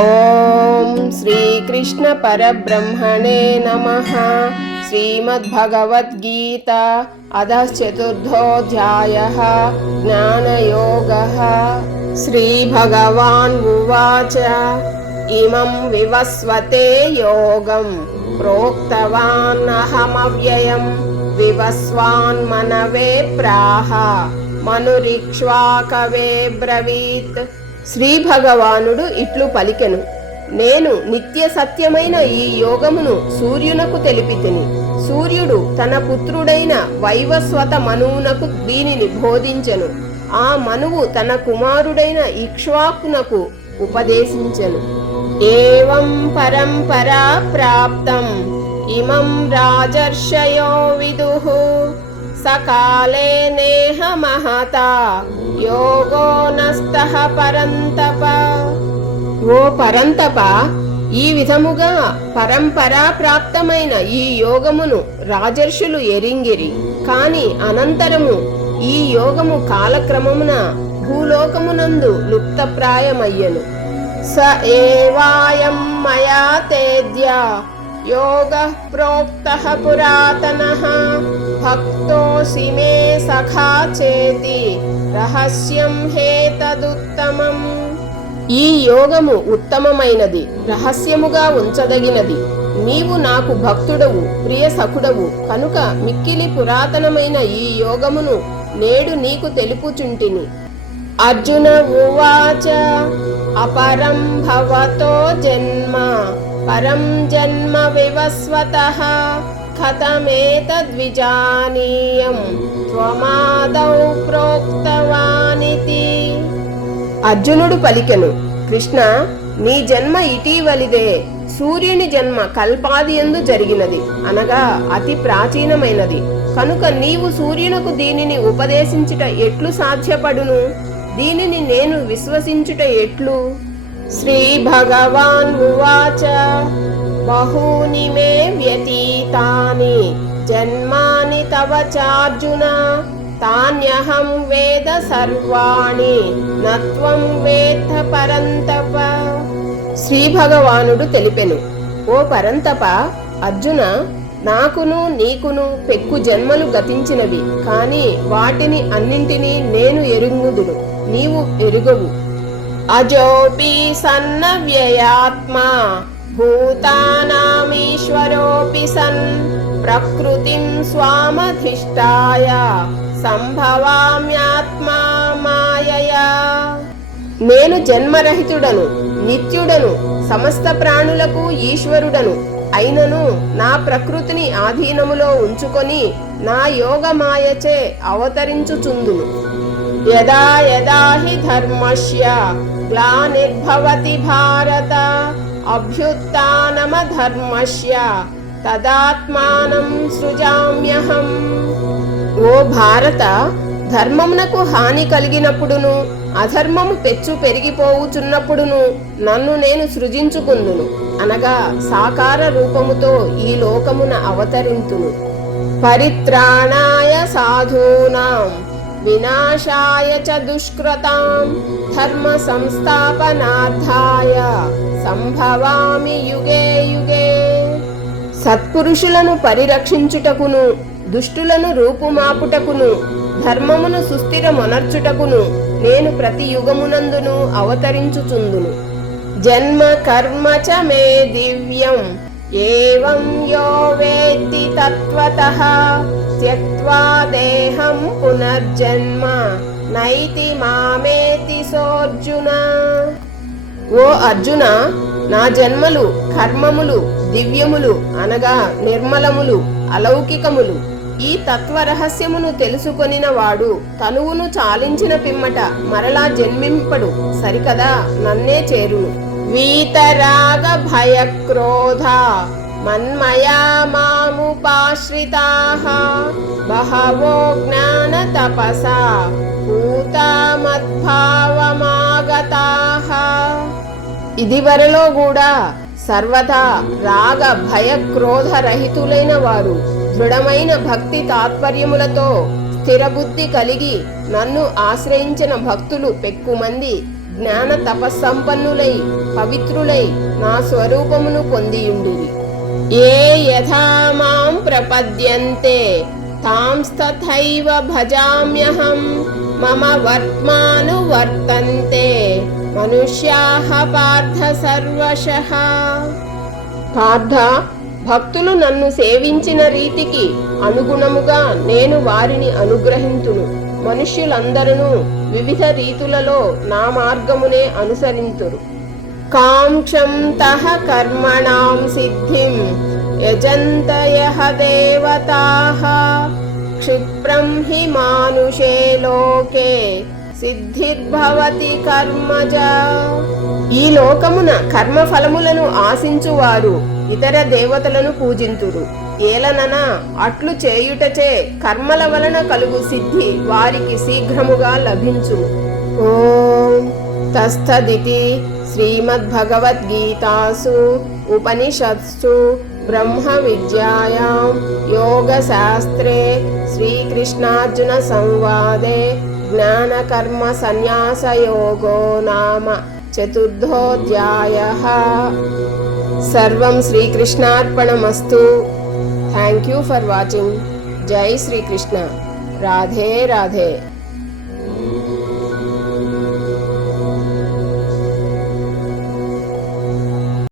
ఓం శ్రీకృష్ణ పరబ్రహ్మణే నమః. శ్రీమద్భగవద్గీత అధః చతుర్థోऽధ్యాయః జ్ఞానయోగః. శ్రీభగవాన్ ఉవాచ ఇమం వివస్వతే యోగం ప్రోక్తవాన్ అహమవ్యయం వివస్వాన్ మనవే ప్రాహ మనురిక్ష్వాకవే బ్రవీత్. శ్రీ భగవానుడు ఇట్లు పలికెను, నేను నిత్య సత్యమైన ఈ యోగమును సూర్యునకు తెలిపితిని. సూర్యుడు తన పుత్రుడైన వైవస్వత మనువునకు దీనిని బోధించెను. ఆ మనువు తన కుమారుడైన ఇక్ష్వాకునకు ఉపదేశించెను. ఏవం పరంపరా ప్రాప్తం ఇమం రాజర్షయో విదుః సకాలే నేహ మహతా యోగో నస్తః పరంతప. ఓ పరంతప, ఈ విధముగా పరంపరా ప్రాప్తమైన ఈ యోగమును రాజర్షులు ఎరింగిరి. కాని అనంతరము ఈ యోగము కాలక్రమమున భూలోకమునందు లుప్తప్రాయమయ్యను. స ఏవాయం మయా తేద్య యోగః ప్రోక్తః పురాతనః భక్తోసి మే సఖా చేతి రహస్యం హేతదుత్తమం. ఈ యోగము ఉత్తమమైనది, రహస్యముగా ఉంచదగినది. నీవు నాకు భక్తుడవు, ప్రియ సఖుడవు కనుక మిక్కిలి పురాతనమైన ఈ యోగమును నేడు నీకు తెలుపుచుంటిని. అర్జున ఉవాచ అపరం భవతో జన్మ పరం జన్మ వివస్వతః కథమేతద్విజానీయం త్వమాదౌ ప్రోక్తవానితి. అర్జునుడు పలికెను, కృష్ణ, నీ జన్మ ఇటీవలిదే. సూర్యుని జన్మ కల్పాదియందు జరిగినది, అనగా అతి ప్రాచీనమైనది. కనుక నీవు సూర్యునకు దీనిని ఉపదేశించుట ఎట్లు సాధ్యపడును? దీనిని నేను విశ్వసించుట ఎట్లు? శ్రీ భగవాన్ ఉవాచ బహూని మే వ్యతీతాని జన్మాని తవ చార్జున తాన్యహం వేద సర్వాణి నత్వం వేత్త పరంతప. శ్రీ భగవానుడు తెలిపెను, ఓ పరంతప, అర్జున, నాకును నీకును పెక్కు జన్మలు గతించినవి. కాని వాటిని అన్నింటినీ నేను ఎరుగుదును, నీవు ఎరుగవు. అజోపి సన్న వ్యయాత్మా భూతానామీశ్వరోపి సన్ ప్రకృతిం స్వామధిష్టాయ సంభవామ్యాత్మా మాయయా. నేను జన్మరహితుడను, నిత్యుడను, సమస్త ప్రాణులకు ఈశ్వరుడను అయినను నా ప్రకృతిని ఆధీనములో ఉంచుకొని నా యోగమాయచే అవతరించుచుందును. యదా యదా హి ధర్మస్య గ్లానిర్భవతి భారత అభ్యుత్థానమధర్మస్య తదాత్మానం సృజామ్యహం. ఓ భారత, ధర్మమునకు హాని కలిగినప్పుడును అధర్మము పెచ్చు పెరిగిపోవుచున్నప్పుడును నన్ను నేను సృజించుకుందును, అనగా సాకార రూపముతో ఈ లోకమున అవతరింతును. పరిత్రాణాయ సాధూనాం వినాశాయ చ దుష్కృతాం ధర్మ సంస్థాపనార్థాయ సంభవామి యుగే యుగే. సత్పురుషులను పరిరక్షించుటకును దుష్టులను రూపుమాపుటకును ధర్మమును సుస్థిరమొనర్చుటకును నేను ప్రతి యుగమునందును అవతరించుచుందును. జన్మ కర్మ చ మే దివ్యం ఏవం యో వేత్తి తత్వతః త్యక్త్వా దేహం పునర్జన్మ నైతి మామేతి సోర్జున. ఓ అర్జున, నా జన్మలు కర్మములు దివ్యములు, అనగా నిర్మలములు, అలౌకికములు. ఈ తత్వ రహస్యమును తెలుసుకొనిన వాడు తనువును చాలించిన పిమ్మట మరలా జన్మింపడు, సరికదా నన్నే చేరును. వీతరాగ భయక్రోధ మన్మయా మాముపాశ్రితాః బహవో జ్ఞాన తపసా పూతా మద్భావమాగతాః. ఇదివరలో కూడా సర్వదా రాగ భయ క్రోధ రహితులైన వారు దృఢమైన భక్తి తాత్పర్యములతో స్థిరబుద్ధి కలిగి నన్ను ఆశ్రయించిన భక్తులు పెక్కుమంది జ్ఞాన తపస్సంపన్నులై పవిత్రులై నా స్వరూపమును పొందియుండిరి. ఏ యథా మాం ప్రపద్యంతే తాంస్తథైవ భజామ్యహం మమ వర్త్మానువర్తంతే మనుష్యాః పార్థ సర్వశః. పార్థ, భక్తులు నన్ను సేవించిన రీతికి అనుగుణముగా నేను వారిని అనుగ్రహింతును. మనుష్యులందరూ వివిధ రీతులలో నా మార్గమునే అనుసరింతురు. కాంక్షం తః కర్మణాం సిద్ధిం యజంత యః దేవతాః క్షిప్రం హి మానుషే లోకే సిద్ధిర్భవతి కర్మజ. ఈ లోకమున కర్మఫలములను ఆశించువారు ఇతర దేవతలను పూజింతురు. ఏలనన అట్లు చేయుటచే కర్మల వలన కలుగు సిద్ధి వారికి శీఘ్రముగా లభించును. ఓం తస్థదితి శ్రీమద్భగవద్గీతాసు ఉపనిషత్సు బ్రహ్మ విద్యాయాం యోగశాస్త్రే శ్రీకృష్ణార్జున సంవాదే జ్ఞానకర్మ సన్యాసయోగో నామ చతుర్థోధ్యాయః. సర్వం శ్రీకృష్ణార్పణమస్తు. Thank you for watching. జై శ్రీకృష్ణ. రాధే రాధే.